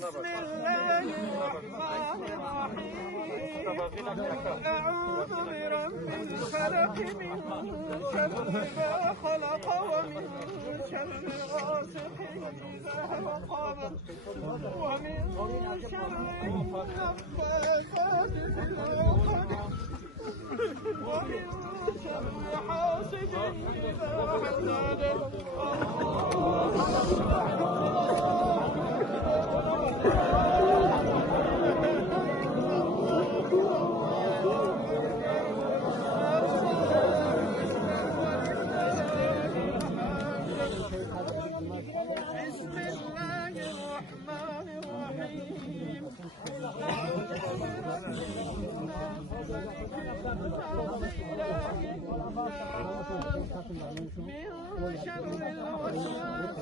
بسم الله الرحمن الرحيم أعوذ برب الفلق من شر ما خلق ومن شر غاسق إذا وقب ومن شر النفاثات في العقد ومن شر حاسد إذا حسد بسم الله الرحمن الرحيم من شر الوسواس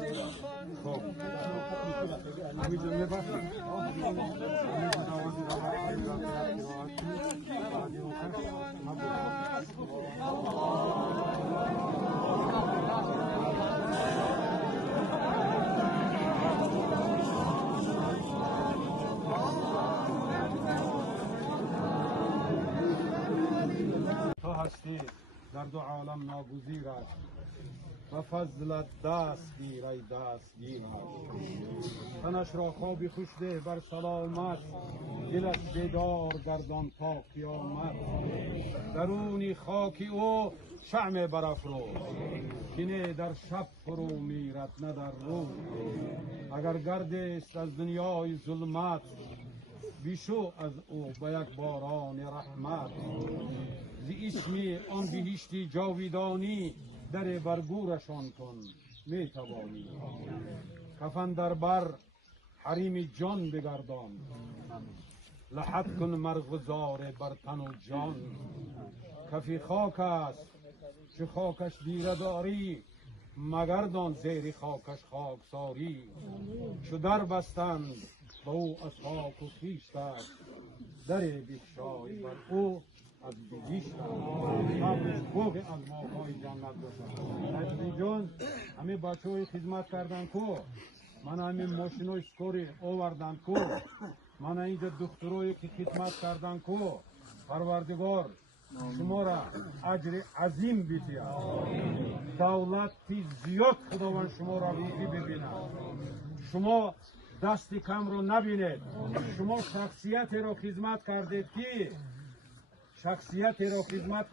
تو هستی در دو عالم ناگزیر است و فضلت دست گیر ای دستگیر است. تنش را خوابی خوش ده بر سلامت، دلش بیدار گردان تا قیامت. درونی خاکی او شمع برافروز، کینه در شب فرو میرد نه در روز. اگر گرد است از دنیای ظلمت، بیشو از او به یک باران رحمت. زی اسمی آن بهشتی جاویدانی، در برگورشان کن می توانی. کفن در بر حریم جان بگردان، لحد کن مرغزار بر تن و جان. کفی خاک است چه خاکش دیره داری، مگردان زیر خاکش خاکساری. چو در بستند به او از خاک و خیشت است، در بگشای بر او از بهشت است. قبلش بوغ از ماهای جنت باشد. عزیزی جان، همه بچه های خدمت کردن کو، من همه ماشینای سکوری آوردن کو، من اینجا دخترایی که خدمت کردن کو. پروردگار شما را اجر عظیم بیتید، دولتی زیاد خداوند شما را روزی ببیند. شما دست کم رو نبینید. شما شخصیت رو خدمت کردید که شخصیت رو خدمت